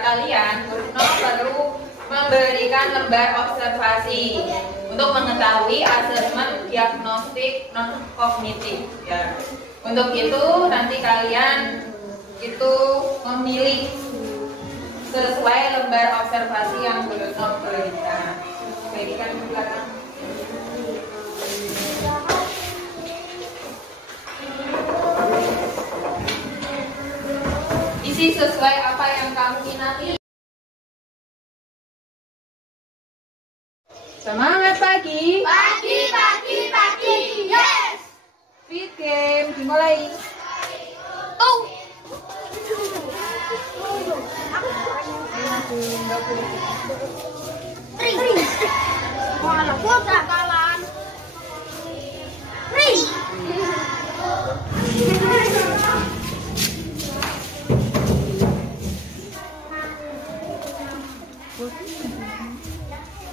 kalian, Bruno perlu memberikan lembar observasi untuk mengetahui asesmen diagnostik non kognitif. Ya. Untuk itu nanti kalian itu memilih sesuai lembar observasi yang Bruno berikan. Berikan ke belakang. Isi sesuai apa yang kamu minati. Semangat pagi. Pagi. Yes. Fit game dimulai. Oh. Ring. Malah kota kalan. Ring.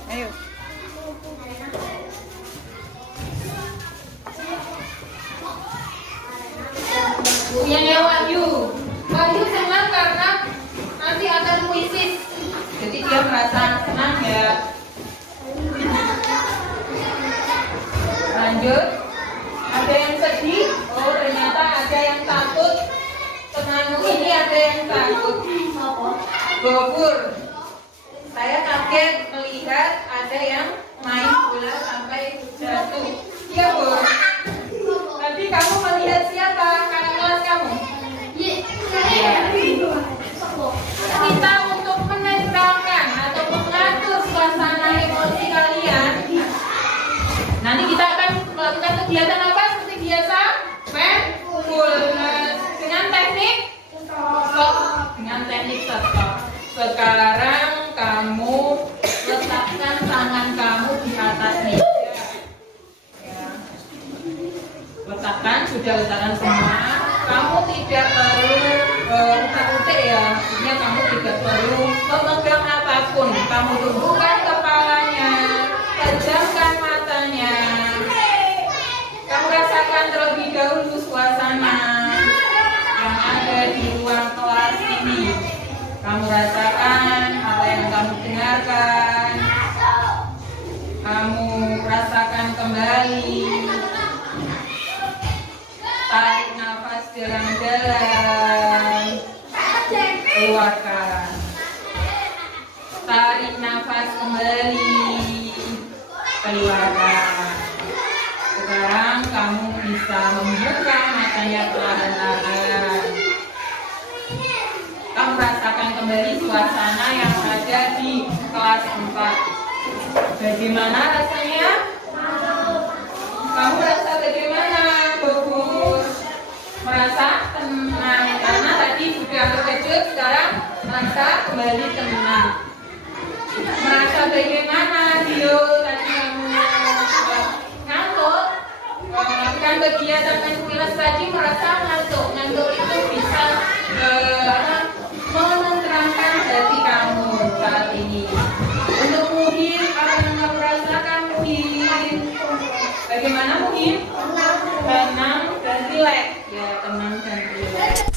Ayo. Punyanya Wahyu senang karena nanti akan puisis. Jadi dia merasa senang ya. Lanjut. Ada yang sedih. Oh ternyata ada yang takut. Temanmu ini ada yang takut. Gopur. Saya kaget melihat ada yang main bola sampai jatuh. Iya, Bor. Tadi kamu melihat siapa? Kakak kelas kamu? Iya. Kita untuk menenangkan atau mengatur suasana emosi kalian. Nanti kita akan melakukan kegiatan apa seperti biasa? Mindfulness dengan teknik stop. Dengan teknik stop. Sekarang kamu letakkan tangan kamu di atas meja. Ya. Letakkan, sudah letakkan semua. Kamu tidak perlu utak-utik ya. Artinya kamu tidak perlu memegang apapun. Kamu tundukkan kepalanya, pejamkan matanya. Kamu rasakan terlebih dahulu suasana yang ada di ruang kelas ini. Kamu rasakan apa yang kamu dengarkan. Kamu rasakan kembali. Tarik nafas dalam-dalam. Keluarkan. Tarik nafas kembali. Keluarkan. Sekarang kamu bisa membuka matanya perlahan-lahan. Kamu rasakan kembali suasana yang ada di kelas 4. Bagaimana rasanya? Kamu merasa bagaimana, Bobur? Merasa tenang karena tadi sudah terkejut, sekarang merasa kembali tenang. Merasa bagaimana, Dio? Tadi kamu ngantuk, melakukan kegiatan mindfulness tadi merasa ngantuk. Ngantuk itu bisa menenteramkan hati kamu saat ini. Untuk Muhim, apa yang kamu rasakan, Muhim? Bagaimana, Muhim? Tenang dan rileks. Ya, tenang dan rileks.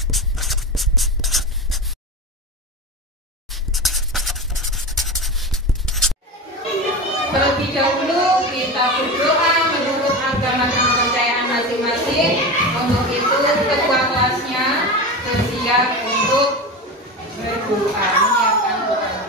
Terlebih dahulu kita berdoa menurut agama dan kepercayaan masing-masing. Untuk itu ketua kelasnya bersiap untuk berdoa. Menyiapkan doanya.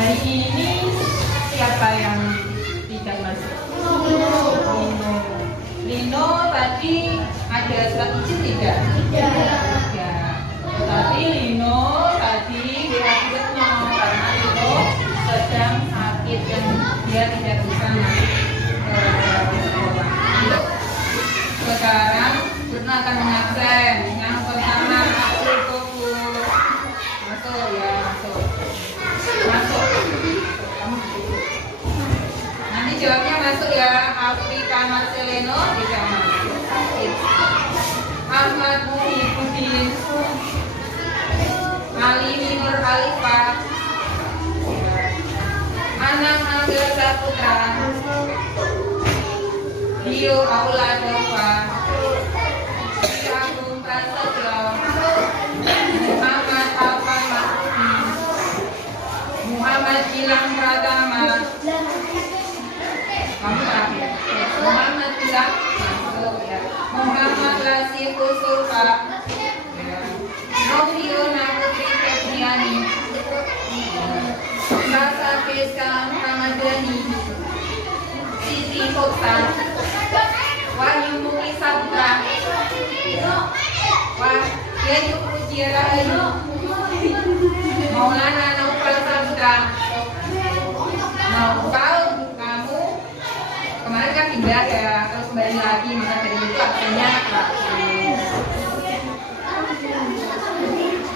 Hari ini siapa yang tidak masuk? Lino tadi ada surat izin tidak? Tidak. Tetapi Lino tadi diakhirnya karena Lino sedang sakit dan dia tidak bisa masuk ke sekolah. Sekarang Bruno akan mengabsen. Yang pertama masuk masuk ya masuk. Masuk. dijawabnya masuk ya. Afrika Marcelino tidak masuk. Ahmad Muhyiddin, Ali Nur Alifah, Anang Angga Saputra, Dio Aula Dova, Agung Prasetyo, Muhammad Afan Mahfudi, Muhammad Gilang Pratama, Muhammad Gilang masuk ya. Muhammad Lasif Usulfa, Noviona Putri Febriani, Rasa Peska Muhammad Dhani, Siti Hotan, Wahyu Mukli Saputra, Wahyu Pujiara Ayu, Maulana Naufal Saputra. Naufal, kamu kemarin kan pindah ya, terus kembali lagi, maka dari itu artinya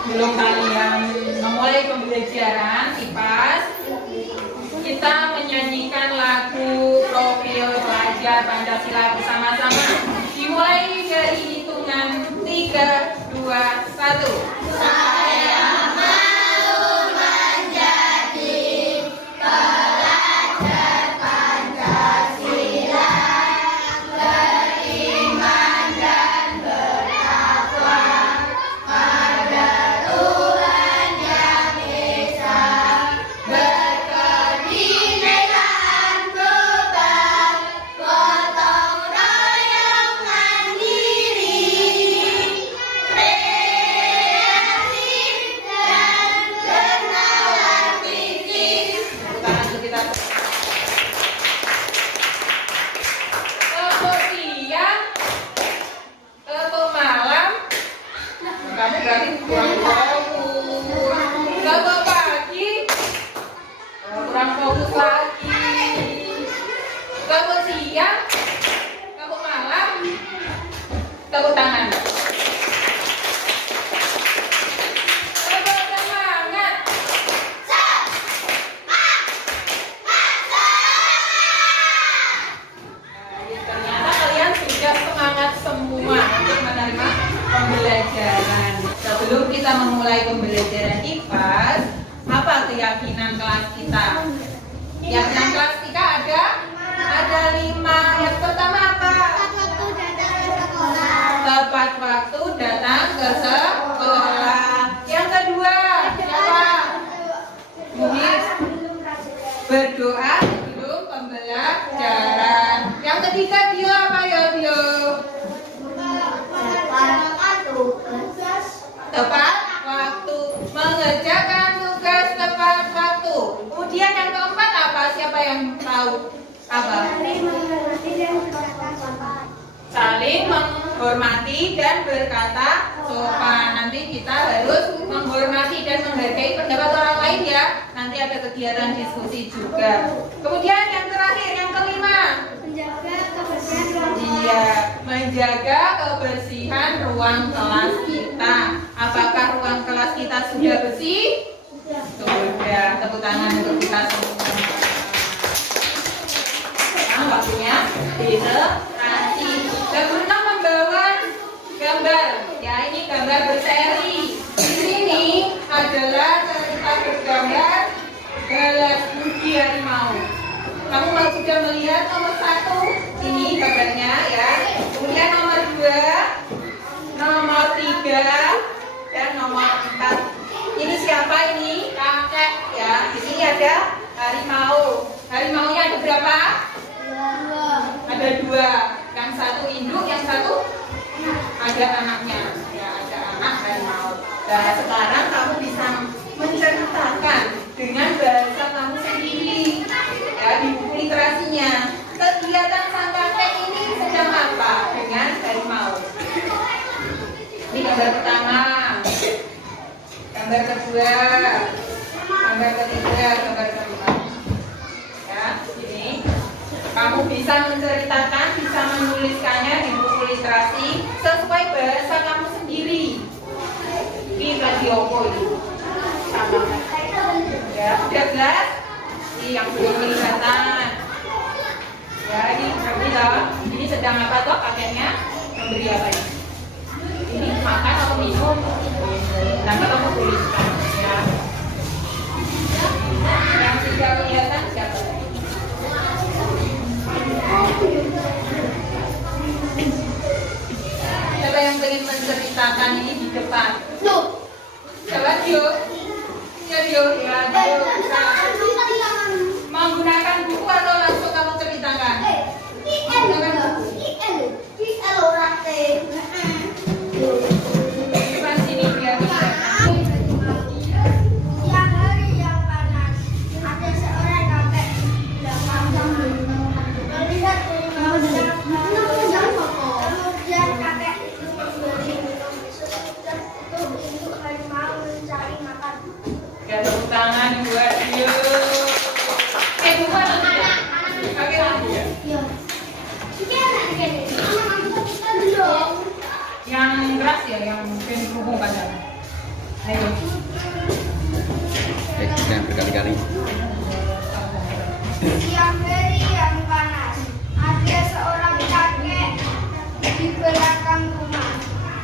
belum kalian memulai pembelajaran IPAS, kita menyanyikan lagu Profil Pelajar Pancasila bersama-sama. Dimulai dari hitungan 3, 2, 1. Saya mau menjadi pelajar Pancasila, beriman dan bertakwa pada Tuhan Yang Esa, berkebinekaan global, gotong royong mandiri, kreatif dan bernalar fisik. Tangan untuk kita. Kemudian untuk malam, kamu berarti kurang fokus. Untuk pagi, kurang fokus lagi. Untuk siang, untuk malam, tepuk tangan. Tepuk semangat. Ternyata kalian sudah semangat semua untuk menerima pembelajaran. Sebelum kita memulai pembelajaran IPAS, apa keyakinan kelas kita? Keyakinan kelas kita ada 5. Yang pertama apa? Tepat waktu datang ke sekolah. Yang kedua, apa? Berdoa sebelum pembelajaran. Yang ketiga, Dio apa ya, Dio? Tepat waktu, mengerjakan tugas tepat waktu. Kemudian yang keempat apa? Siapa yang tahu? Apa? Saling menghormati dan berkata sopan. Nanti kita harus menghormati dan menghargai pendapat orang lain ya. Nanti ada kegiatan diskusi juga. Kemudian yang terakhir, yang kelima, iya, menjaga kebersihan ruang kelas kita. Apakah ruang kelas kita sudah bersih? Sudah. Tepuk tangan untuk kita semua. Sekarang waktunya literasi. Dan Bruno membawa gambar. Ya, ini gambar berseri. Di sini adalah cerita bergambar Balas Budi Harimau. Kamu mau sudah melihat nomor 1 ini gambarnya ya. Kemudian nomor 2, nomor 3, dan nomor 4. Ini siapa ini? Kakek ya. Di sini ada harimau. Harimaunya ada berapa? Ada 2. Yang satu induk, yang satu ada anaknya. Ya, ada anak harimau. Nah, sekarang kamu bisa menceritakan dengan bahasa kamu sendiri. Ya, di buku literasinya. Kegiatan sang kakek ini sedang apa dengan harimau? Ini gambar pertama, gambar kedua, gambar ketiga, gambar keempat. Ya, ini kamu bisa menceritakan, bisa menuliskannya di buku literasi sesuai bahasa kamu sendiri. Ini lagi opo ini? Sama. Ya, sudah jelas? Ini yang belum kelihatan. sedang apa toh kakeknya memberi apa ya? Ini makan atau minum? Nah, kamu tuliskan ya. Yang tidak kelihatan siapa? Siapa yang ingin menceritakan ini di depan? Coba Dio. Ya Dio, ya Dio. Menggunakan buku atau langsung kamu ceritakan? Depan sini biar bisa. Siang hari yang panas, ada seorang kakek yang panjang melihat kemudian kakek itu memberi minum sesudah itu harimau mencari makan. Ya, tepuk tangan buat Dio. Buku atau tidak? Kakek lagi ya? Iya. Ini anak ini. Anak kita dulu. Yang keras ya, yang mungkin berhubung kadang. Ayo. Jangan berkali-kali. Siang hari yang panas, ada seorang kakek di belakang rumah.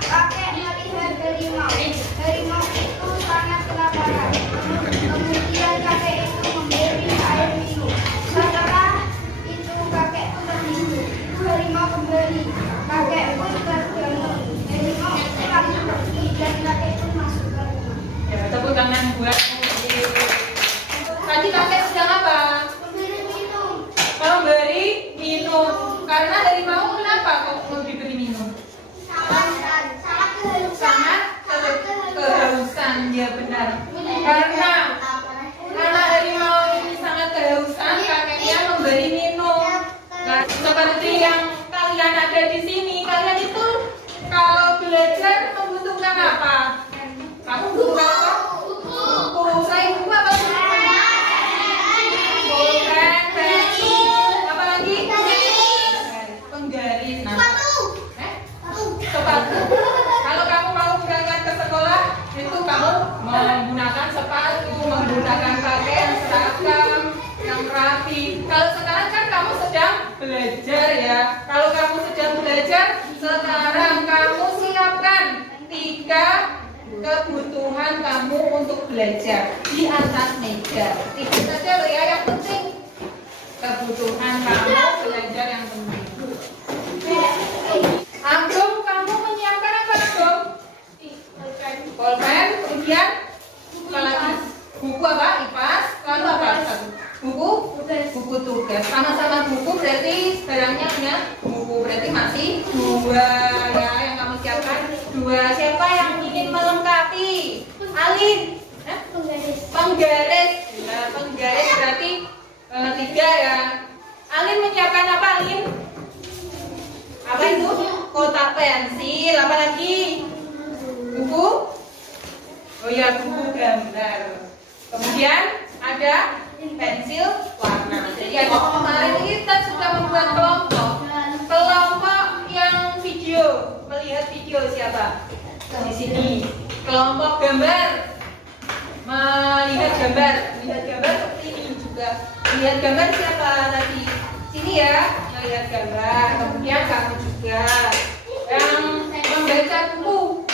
Kakek melihat harimau. Harimau itu sangat kelaparan. Kemudian kakek itu memberi air minum. Setelah itu kakek pergi. Harimau kembali. Kakek pun terbangun. Harimau itu lalu pergi dan kakek pun masuk ke rumah. Ya, tepuk tangan buat tadi kakek sedang apa? Memberi minum. Memberi minum. Karena harimau kenapa kok mau diberi minum? Sangat kehausan, ya benar. Karena harimau ini sangat kehausan, kakeknya memberi minum. Nah, seperti yang kalian ada di sini, kalian itu kalau belajar membutuhkan apa? Kamu butuhkan apa? Buku. Selain buku apa? Pulpen, pensil, apa lagi? Penggaris. Nah, sepatu. Kalau kamu mau berangkat ke sekolah, itu kamu menggunakan sepatu, menggunakan pakaian seragam yang rapi. Kalau sekarang kan kamu sedang belajar ya. Kalau kamu sedang belajar, sekarang kamu siapkan 3 kebutuhan kamu untuk belajar di atas meja. Itu saja loh ya yang penting. Kebutuhan kamu belajar yang penting. Anggum, kamu menyiapkan apa Anggum? Pulpen, kemudian apa lagi? Buku apa? IPAS, lalu apa? Buku? Buku tugas. Sama-sama buku berarti barangnya punya buku. Berarti masih 2 ya yang kamu siapkan. 2. Siapa yang ingin melengkapi? Alin? Penggaris. Nah, penggaris berarti 3 ya. Alin menyiapkan apa Alin? Apa itu? Kotak pensil. Apa lagi? Buku? Oh ya, buku gambar. Kemudian ada pensil warna. Jadi ada kemarin kita sudah membuat kelompok. Kelompok yang video, melihat video siapa? Di sini. Kelompok gambar, melihat gambar. Melihat gambar seperti ini juga. Melihat gambar siapa tadi? Sini ya, melihat gambar. Kemudian kamu juga yang membaca buku.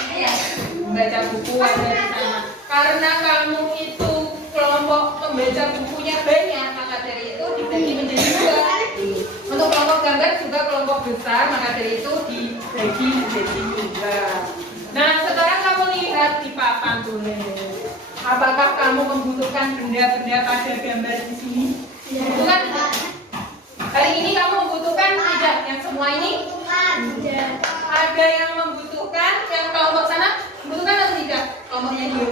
Membaca buku ada di sana. Karena kamu itu kelompok pembaca bukunya banyak, maka dari itu dibagi menjadi 2. Untuk kelompok gambar juga kelompok besar, maka dari itu dibagi menjadi 2. Nah, sekarang kamu lihat di papan tulis. Apakah kamu membutuhkan benda-benda pada gambar di sini? Bukan tidak? Hari ini kamu membutuhkan tidak? Yang semua ini? Ada yang membutuhkan, yang kelompok sana membutuhkan atau tidak? Kelompoknya dia.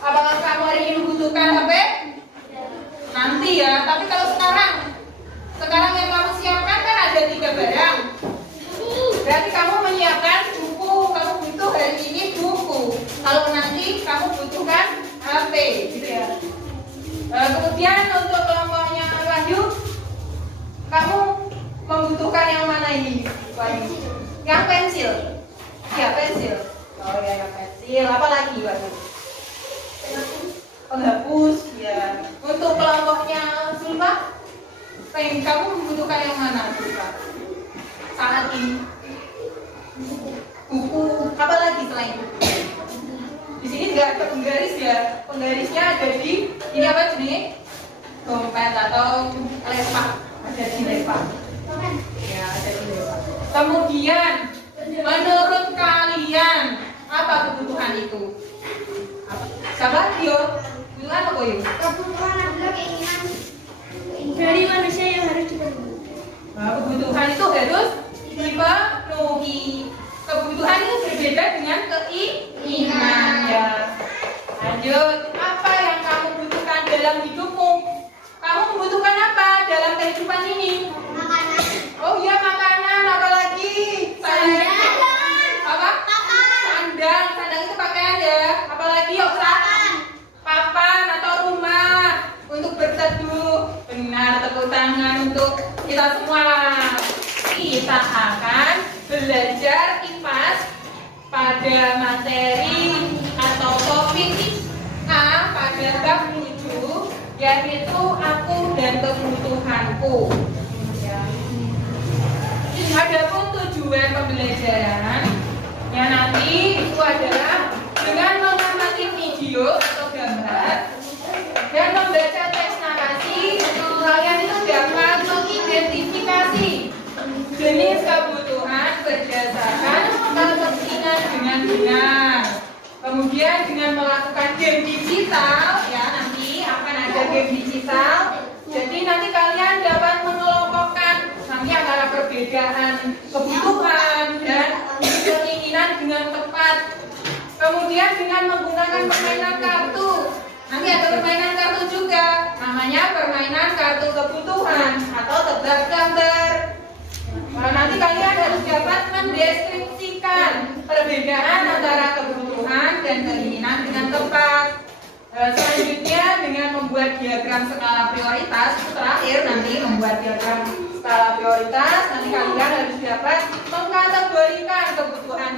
Apakah kamu hari ini membutuhkan HP? Nanti ya, tapi kalau sekarang yang kamu siapkan kan ada 3 barang. Berarti kamu menyiapkan buku, kamu butuh hari ini buku. Kalau nanti kamu butuhkan HP, gitu ya. Kemudian untuk kelompoknya Wahyu, kamu membutuhkan yang mana ini, Wahyu? Yang pensil? Ya, pensil. Oh ya, yang pensil. Apa lagi, Wahyu? Penghapus, ya. Untuk kelompoknya Zulfa, kamu membutuhkan yang mana, Zulfa? saat ini? Buku, apa lagi selain buku? Di sini nggak ada penggaris ya, penggarisnya ada di ini apa jenis? Dompet atau lepak, ada di lepak. Ya, ada di lepak. Kemudian, menurut kalian apa kebutuhan itu? Siapa? Yo, kebutuhan apa yo? Kebutuhan adalah keinginan dari manusia yang harus dipenuhi. Nah, kebutuhan itu harus dipenuhi. Kebutuhan itu berbeda dengan keinginan ya. Lanjut, apa yang kamu butuhkan dalam hidupmu? Kamu membutuhkan apa dalam kehidupan ini? Makanan. Oh iya, makanan, apalagi? Sandal. Apa? Sandal, sandal itu pakaian ya. Apalagi yuk, papan atau rumah untuk berteduh. Benar, tepuk tangan untuk kita semua. Kita akan belajar IPAS pada materi atau topik A pada bab 7, yaitu aku dan kebutuhanku. Adapun tujuan pembelajaran yang nanti itu adalah dengan mengamati video atau gambar dan membaca teks narasi, kalian itu dapat mengidentifikasi jenis kebutuhan berdasarkan kepentingan dengan benar. Kemudian dengan melakukan game digital, ya nanti akan ada game digital. Jadi nanti kalian dapat mengelompokkan nanti antara perbedaan kebutuhan dan keinginan dengan tepat. Kemudian dengan menggunakan permainan kartu. Nanti ada permainan kartu juga, namanya permainan kartu kebutuhan atau tebak gambar. Nah, nanti kalian harus dapat mendeskripsikan perbedaan antara kebutuhan dan keinginan dengan tepat. Selanjutnya dengan membuat diagram skala prioritas. Terakhir nanti membuat diagram skala prioritas. Nanti kalian harus dapat mengkategorikan kebutuhan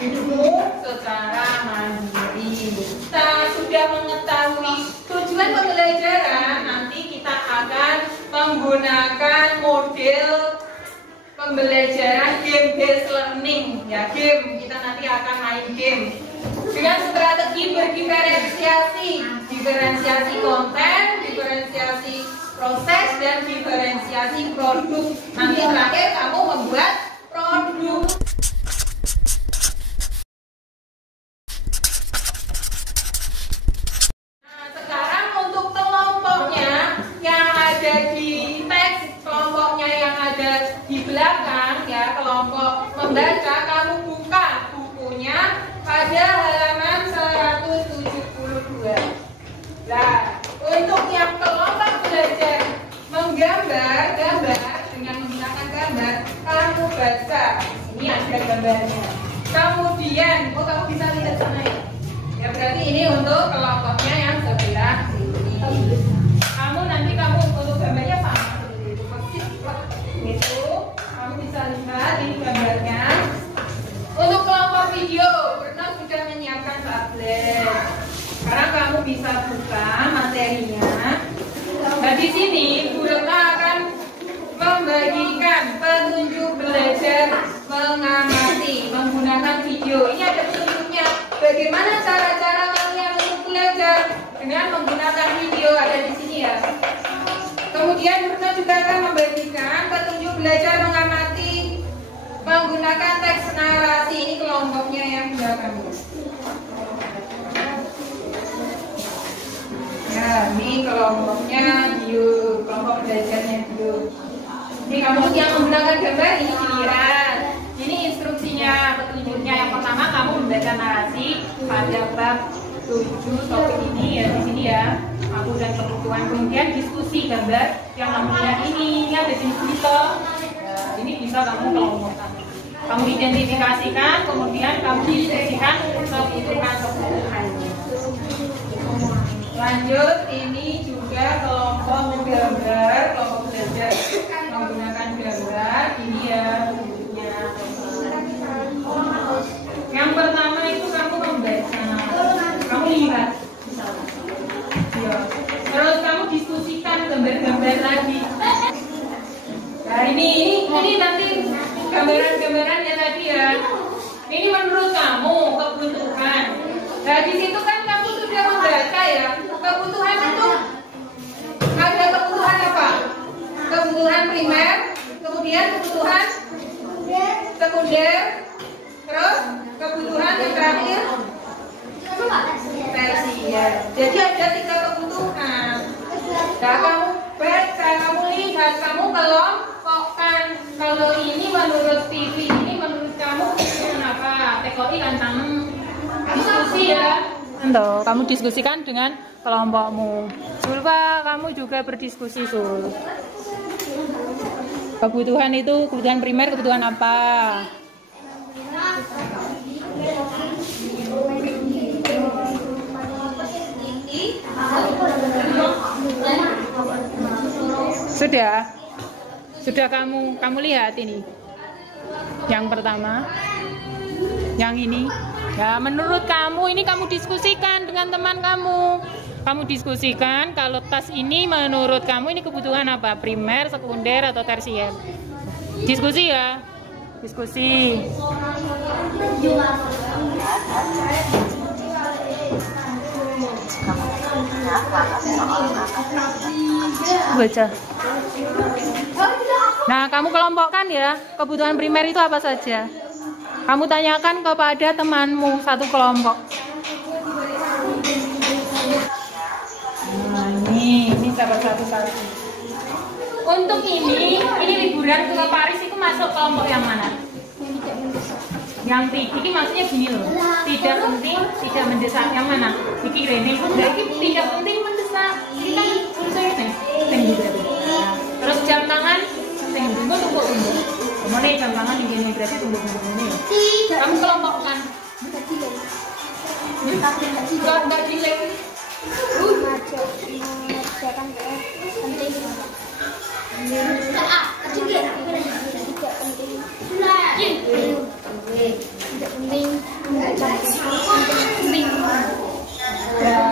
hidupmu secara mandiri. Kita sudah mengetahui tujuan pembelajaran. Nanti kita akan menggunakan model pembelajaran game based learning ya, game kita nanti akan main game dengan strategi diferensiasi konten, diferensiasi proses dan diferensiasi produk. Nanti terakhir kamu membuat produk. Nah, sekarang untuk kelompoknya yang ada di teks, kelompoknya yang ada di belakang ya, kelompok membaca, kamu buka bukunya pada halaman 172. Nah, untuk yang kelompok belajar menggambar dengan menggunakan gambar, kamu baca. Ini ada gambarnya. Kemudian, kamu bisa lihat sana ya. Ya berarti ini untuk kelompoknya yang sebelah sini. Kamu untuk gambarnya sama seperti itu. Persis itu. Kamu bisa lihat ini gambarnya. Untuk kelompok video, Bruno sudah menyiapkan tablet. Sekarang kamu bisa buka materinya. Nah di sini Bu Retno akan membagikan petunjuk belajar mengamati menggunakan video. Ini ada petunjuknya. Bagaimana cara-cara kalian untuk belajar dengan menggunakan video, ada di sini ya. Kemudian Bruno juga akan membagikan petunjuk belajar mengamati menggunakan teks narasi. Ini kelompoknya yang belakang. Ya, ini kelompoknya Dio, kelompok belajarnya Dio. Ini kamu yang menggunakan gambar ini giliran. Ini instruksinya, petunjuknya. Yang pertama kamu membaca narasi pada bab 7 topik ini ya, di sini ya. Aku dan kebutuhan. Kemudian diskusi gambar yang namanya ini ada jenis gitu. Ya, ini bisa kamu kelompokkan. Kamu identifikasikan, kemudian kamu diskusikan kebutuhan-kebutuhannya. Lanjut, ini juga kelompok gambar, kelompok belajar menggunakan gambar. Ini ya bentuknya. Yang pertama itu kamu membaca, kamu lihat, ya. Terus kamu diskusikan gambar-gambar lagi. Nah ini nanti Ini menurut kamu kebutuhan. Nah di situ kan kamu sudah membaca ya. Kebutuhan itu ada kebutuhan apa? Kebutuhan primer, kemudian kebutuhan sekunder, terus kebutuhan yang terakhir tersier. Jadi ada 3 kebutuhan. Nah kamu baca, kamu lihat, kamu kelompokkan. Kalau ini menurut TV, ini menurut kamu kenapa? TKI kan kamu diskusi ya. Entah, kamu diskusikan dengan kelompokmu. Sulfa, kamu juga berdiskusi Sul. Kebutuhan itu kebutuhan primer, kebutuhan apa? Sudah kamu lihat ini. Yang pertama, yang ini. Ya, menurut kamu ini kamu diskusikan dengan teman kamu. Kamu diskusikan kalau tas ini menurut kamu ini kebutuhan apa? Primer, sekunder atau tersier? Diskusi ya. Diskusi. Baca. Nah, kamu kelompokkan ya, kebutuhan primer itu apa saja. Kamu tanyakan kepada temanmu satu kelompok. Nah, ini sahabat satu-satu. Untuk ini liburan ke Paris itu masuk kelompok yang mana? Yang ini maksudnya gini loh, tidak penting, tidak mendesak. Yang mana? Iki Rene, berarti tidak penting mendesak. Ini kan tulisannya terus jam tangan, tunggu. Kemudian jam tangan ini berarti tunggu ini. Kamu kelompokkan. Enggak delay.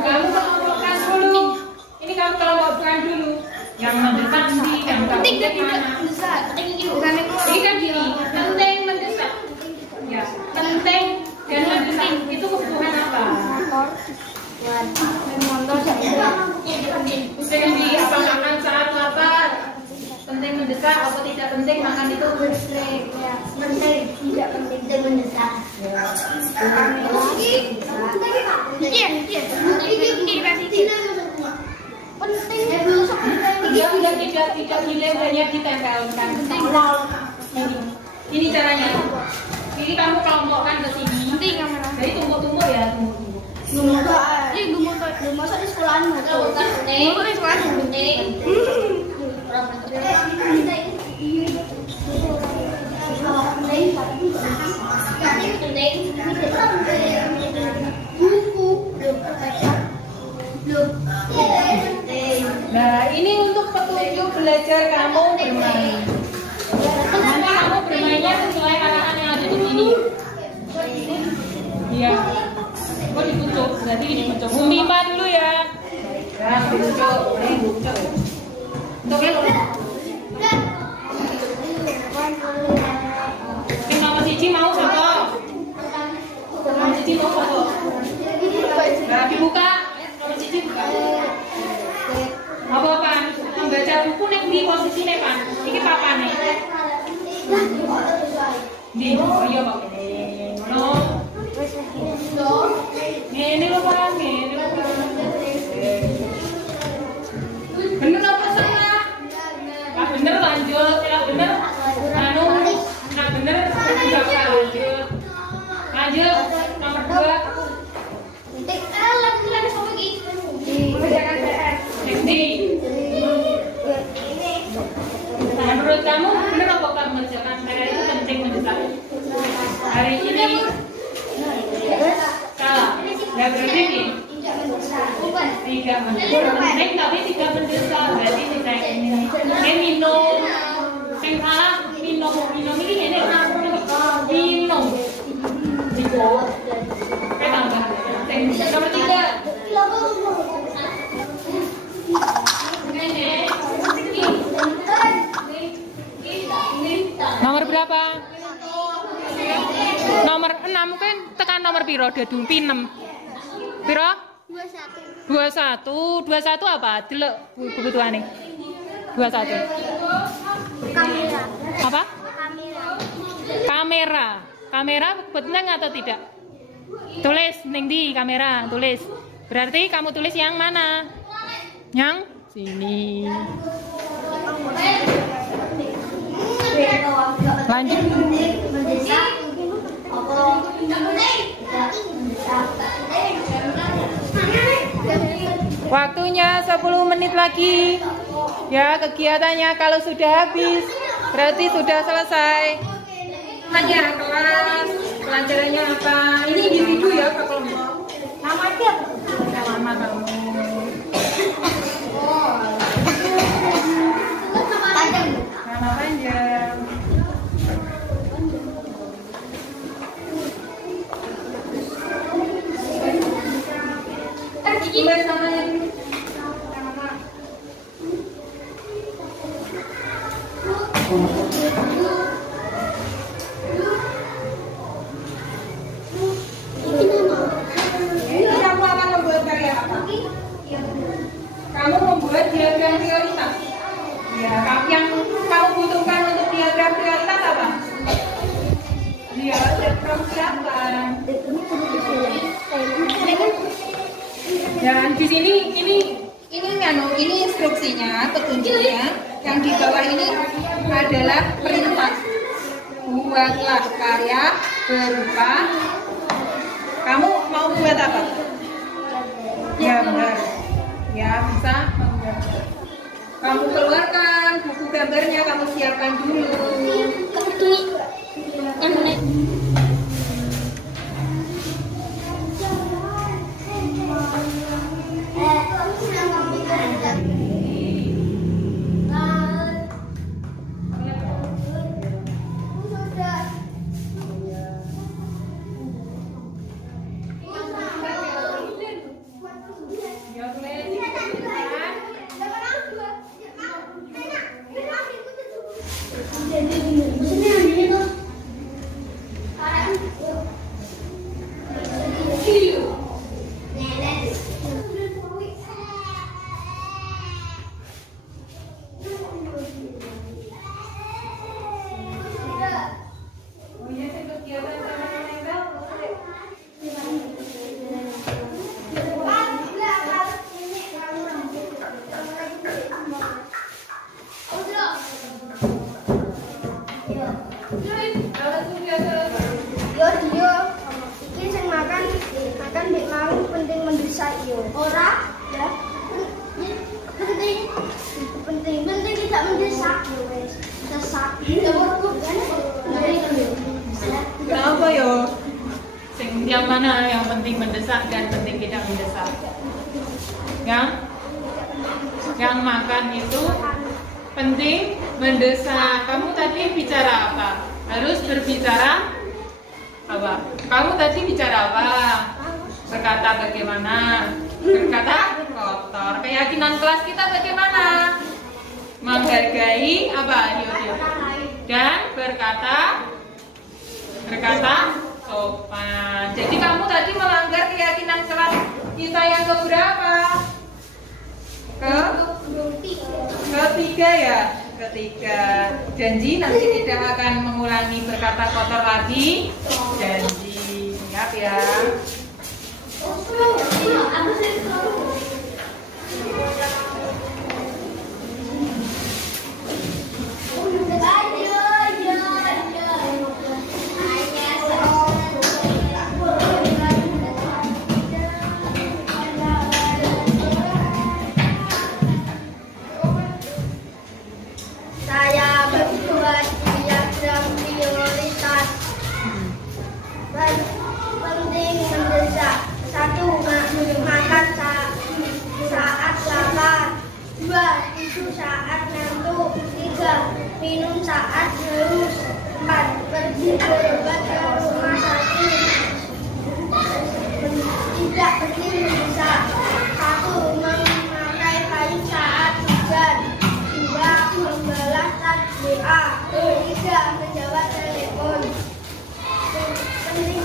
Kamu kelompokkan dulu. Ini kamu kelompokkan dulu. Yang mendesak di yang penting dan tidak mendesak. Ini kan gini, penting mendesak. Ya, penting dan mendesak itu kebutuhan apa? Penting di apa makan saat lapar. Penting mendesak atau tidak penting makan itu penting. Penting tidak penting dan mendesak. Tidak dilem hanya ditempelkan. Ini caranya. Ini kamu kelompokkan ke sini. Jadi tunggu ya, Masa di sekolahanmu tuh. Di sekolahanmu. Nah, ini untuk petunjuk belajar kamu bermain. Nanti kamu bermainnya sesuai arahan yang ada di sini. Iya. Oh, dibucuk. Berarti dibucuk. Bumima dulu ya. Ya, dibucuk. Untuk itu. Tim nomor 1 mau satu. Nomor 1 mau satu. Nah, dibuka. Nomor 1 buka. Apa? Membaca buku nek di posisi nek Pak. Iki papane. Di, iya Pak. Ngono. Ini lho Pak, ini lho. Bener apa salah? Nah, bener lanjut, tidak bener. Anu, nah bener juga lanjut. Lanjut nomor 2. Nah, menurut kamu benar apa kamu mengerjakan PR itu penting mendesak? Hari ini salah. Ya berarti nih tidak penting tapi tidak mendesak. Berarti tidak ini. Minum. Yang salah minum ini minum. Jika tambah. Nomor 3. Nomor berapa? Nomor nomor 6 kan tekan nomor piro dadung pinem. Piro? 21. 21 apa? Delok kebutuhane. 21. Kamera. Apa? Kamera. Kamera. Kamera penting atau tidak? Tulis ning di kamera, tulis. Berarti kamu tulis yang mana? Yang sini. Lanjut. Waktunya 10 menit lagi. Ya, kegiatannya kalau sudah habis berarti sudah selesai. Tanya kelas, pelajarannya apa? Ini individu ya, Pak kelompok. Nama dia? Nama kamu. Nama panjang. Tulis namanya dulu. Kamu akan membuat karya apa? Kamu membuat diagram prioritas. Ya, yang kamu butuhkan untuk diagram prioritas apa? Dia diagram siapa? Dan di sini ini instruksinya, petunjuknya. Yang di bawah ini adalah perintah. Buatlah karya berupa. Kamu mau buat apa? Gambar. Ya, bisa menggambar. Kamu keluarkan buku gambarnya, kamu siapkan dulu. Ora, ya. Penting tidak mendesak, wes. Desak. Kenapa yo? Yang mana yang penting mendesak dan penting tidak mendesak? Yang makan itu penting mendesak. Kamu tadi bicara apa? Harus berbicara apa? Kamu tadi bicara apa? Berkata bagaimana? Berkata kotor. Keyakinan kelas kita bagaimana? Menghargai apa? Dan berkata sopan. Jadi kamu tadi melanggar keyakinan kelas kita yang keberapa? Ketiga ya? Ketiga. Janji nanti tidak akan mengulangi berkata kotor lagi. Janji. Siap ya? Saya berbuat diagram prioritas. Penting mendesak. 1. Makan saat lapar. 2. Tidur saat ngantuk. 3. Minum saat haus. 4. Pergi berobat ke rumah sakit. Tidak penting mendesak. 1. Memakai kain saat hujan. 2. Membalas chat WA. 3. Menjawab telepon. Penting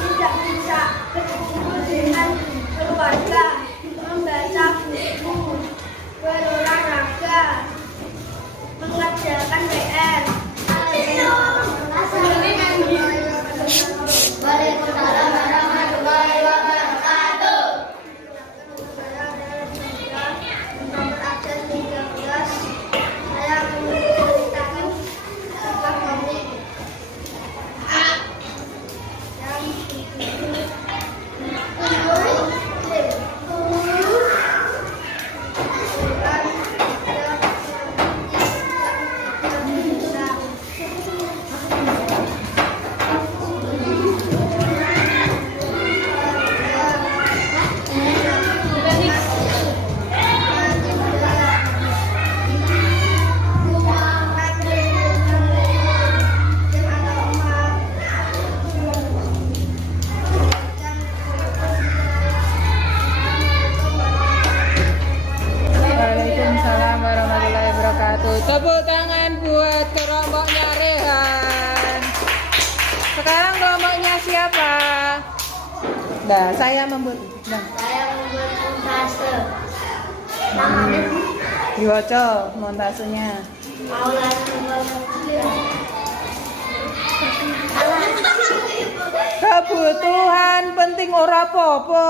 buat kelompoknya Rehan. Sekarang kelompoknya siapa? Nah, saya membuat. Nah. Saya membuat montase. Namanya Diwaca montasenya. Paula Kebutuhan penting ora apa-apa.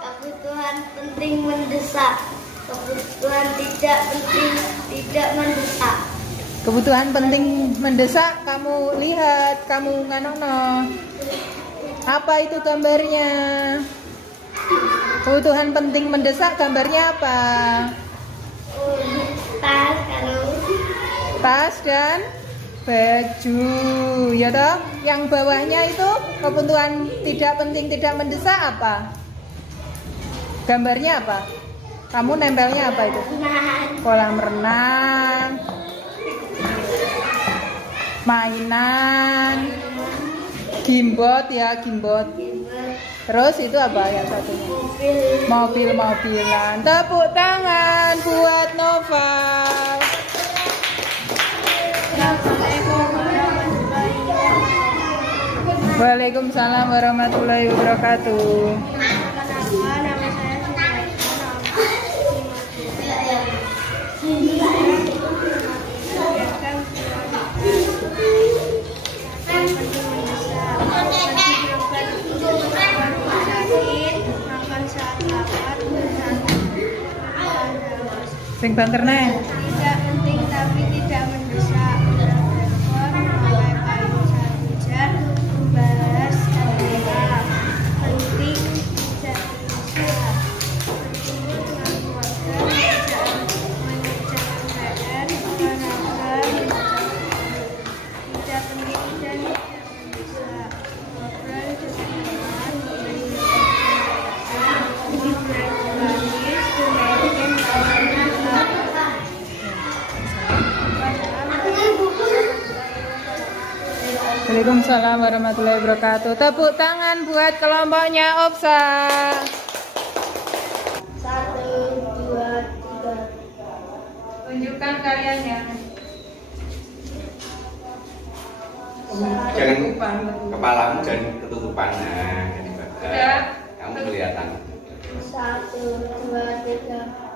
Kebutuhan penting mendesak. Kebutuhan tidak penting tidak mendesak. Kebutuhan penting mendesak, kamu lihat, kamu nganono. Apa itu gambarnya? Kebutuhan penting mendesak gambarnya apa? Tas kalau Tas dan baju, ya toh? Yang bawahnya itu kebutuhan tidak penting tidak mendesak apa? Gambarnya apa? Kamu nempelnya apa itu? Kolam renang, mainan, gimbot ya, gimbot. Terus itu apa yang satunya? Mobil-mobilan. Tepuk tangan buat Noval. Waalaikumsalam warahmatullahi wabarakatuh. nama Sing banternya. tidak penting tapi tidak mendesak. Telepon mulai paling hujan membahas agenda. Penting tidak mendesak. Bertemu dengan keluarga mengerjakan PR olahraga tidak penting dan tidak mendesak. Ngobrol dengan teman memberi Waalaikumsalam warahmatullahi wabarakatuh. Tepuk tangan buat kelompoknya Opsa. 1, 2, 3. Tunjukkan karyanya. Jangan kepalamu jangan ketutupan. Nah, jadi bagus. Kamu kelihatan. 1, 2, 3.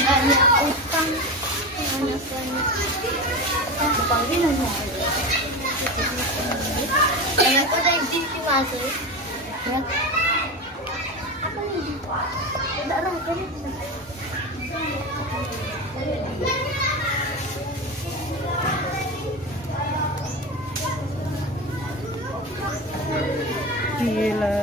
Banyak utang, banyak ada yang TV masih. Apa ini? Tidak ada kan? Gila.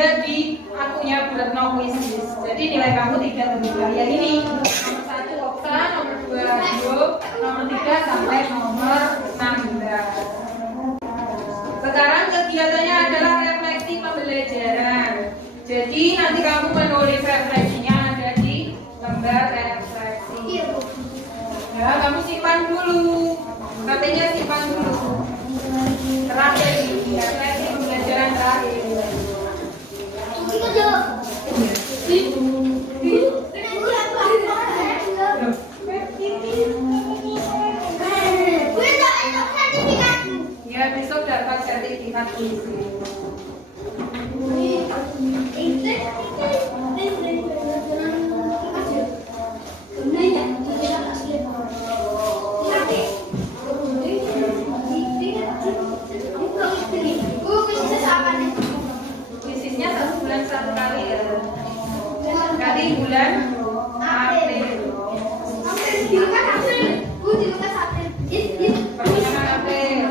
ada di akunnya Bu Retno Quizzes. Jadi nilai kamu tidak berubah. Yang ini nomor 1 Okta, nomor 2 Dio, nomor 3 sampai nomor 16. Sekarang kegiatannya adalah refleksi pembelajaran. Jadi nanti kamu menulis refleksinya ada di lembar refleksi. Ya, kamu simpan dulu. Katanya simpan dulu. Terakhir ini refleksi pembelajaran terakhir. Ya, besok dapat sertifikat puisi. Puisinya 1 bulan 1 kali ya. Kali bulan April. Pertengahan April.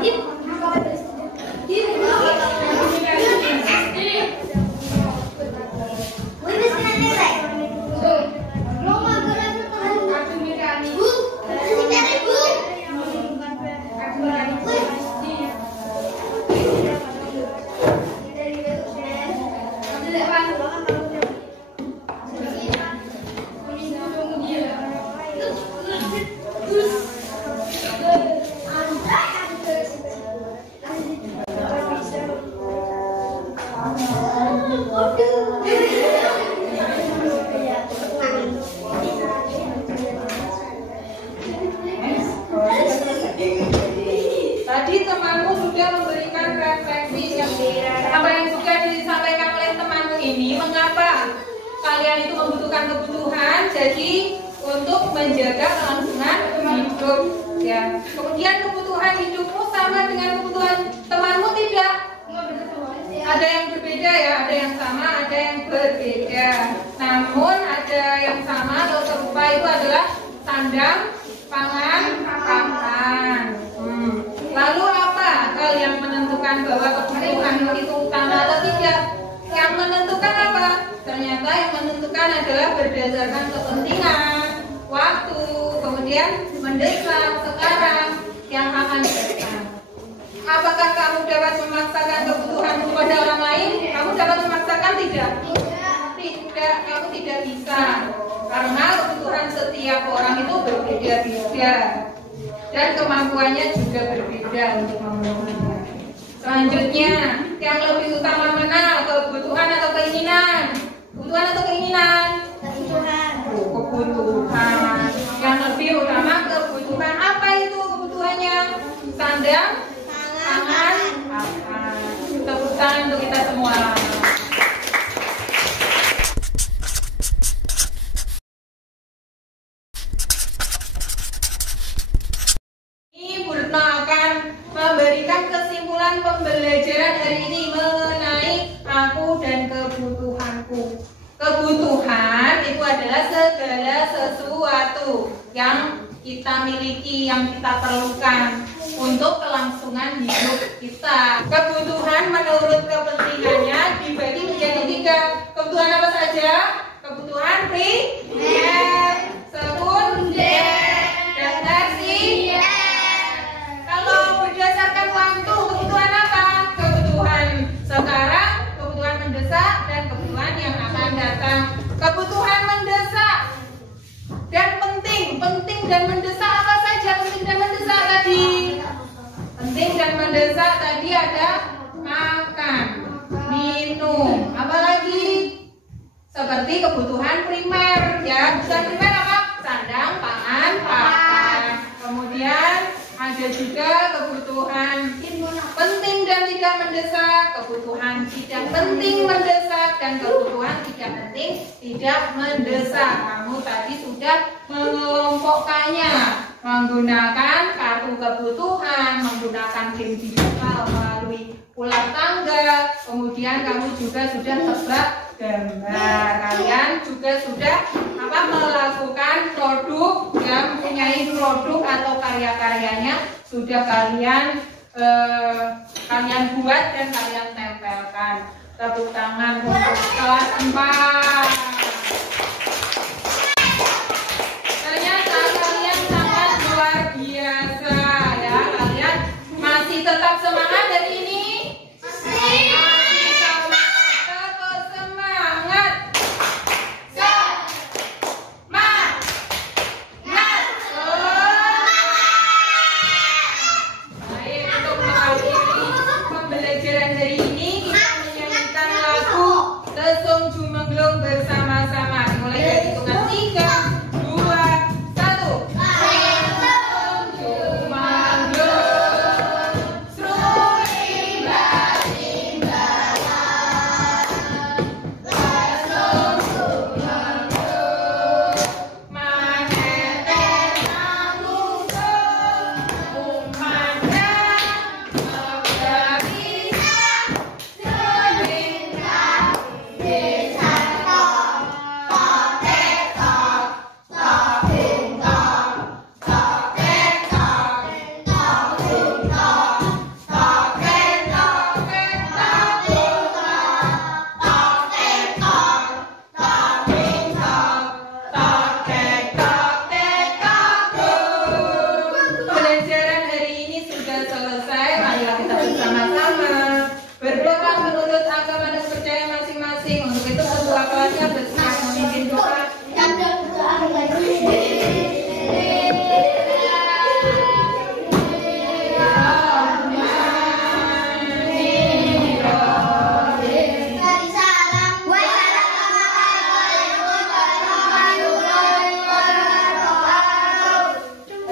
Tadi temanmu sudah memberikan refleksi yang apa yang sudah disampaikan oleh temanmu ini. Mengapa kalian itu membutuhkan kebutuhan? Jadi untuk menjaga kelangsungan hidup. Ya. Kemudian kebutuhan hidupmu sama dengan kebutuhan temanmu tidak? Ada yang berbeda ya, ada yang sama, ada yang berbeda. Namun ada yang sama atau serupa itu adalah sandang, pangan, papan. Lalu apa hal yang menentukan bahwa kebutuhan itu utama atau tidak? Yang menentukan apa? Ternyata yang menentukan adalah berdasarkan kepentingan, waktu, kemudian mendesak, sekarang, yang akan datang. Apakah kamu dapat memaksakan kebutuhanmu kepada orang lain? Kamu dapat memaksakan tidak? Tidak, kamu tidak bisa. Karena kebutuhan setiap orang itu berbeda-beda. Dan kemampuannya juga berbeda untuk memenuhinya. Selanjutnya, yang lebih utama mana? Kebutuhan atau keinginan? Kebutuhan atau keinginan? Kebutuhan. Kebutuhan. Yang lebih utama kebutuhan. Apa itu kebutuhannya? Sandang, pangan, papan. Tepuk tangan untuk kita semua. Bu Retno akan memberikan kesimpulan pembelajaran hari ini mengenai aku dan kebutuhanku. Kebutuhan itu adalah segala sesuatu yang kita miliki, yang kita perlukan untuk kelangsungan hidup kita. Kebutuhan menurut kepentingannya dibagi menjadi 3. Kebutuhan apa saja? Kebutuhan primer, sekunder, dan tersier. Kalau berdasarkan waktu, kebutuhan apa? Kebutuhan sekarang, kebutuhan mendesak, dan kebutuhan yang akan datang. Kebutuhan mendesak dan penting dan mendesak apa saja? Penting dan mendesak tadi. Penting dan mendesak tadi ada makan, minum, apalagi seperti kebutuhan primer ya. Kebutuhan primer apa? Sandang, pangan, papan. Kemudian ada juga kebutuhan penting dan tidak mendesak, kebutuhan tidak penting mendesak, dan kebutuhan tidak penting tidak mendesak. Kamu tadi sudah mengelompokkannya menggunakan kartu kebutuhan, menggunakan game digital melalui ular tangga. Kemudian kamu juga sudah tebak gambar. Kalian juga sudah melakukan produk yang mempunyai produk atau karya-karyanya sudah kalian buat dan kalian tempelkan. Tepuk tangan untuk kelas 4. Ternyata kalian sangat luar biasa ya. Kalian masih tetap semangat hari ini? Masih semangat. Tetap semangat. Baik, untuk mengakhiri pembelajaran hari ini kita menyanyikan lagu Tesung Jumenglung bersama-sama. Mulai dari hitungan 3, 2, 1. Tesung Jumenglung, srung rimba-rimbalan. Tesung Jumenglung, maneten namungkung, umandang nggak bisa, sering bisa tok, tok-tek-tok, tok-bung-tok, tok-tek-tok, tok-bung-tok, tok-tek-tok, tok-bung-tok, tok-tek-tok, tok-bung-tok, tok-tek-tok. Pelajaran hari ini sudah selesai. Marilah kita bersama-sama berdoa menurut agama dan percaya masing-masing. Untuk itu ketua kelasnya bersiap memimpin doa.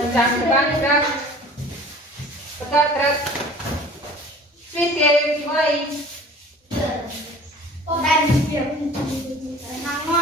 Cakupan gerak, tegak gerak, sweet game dimulai. Namun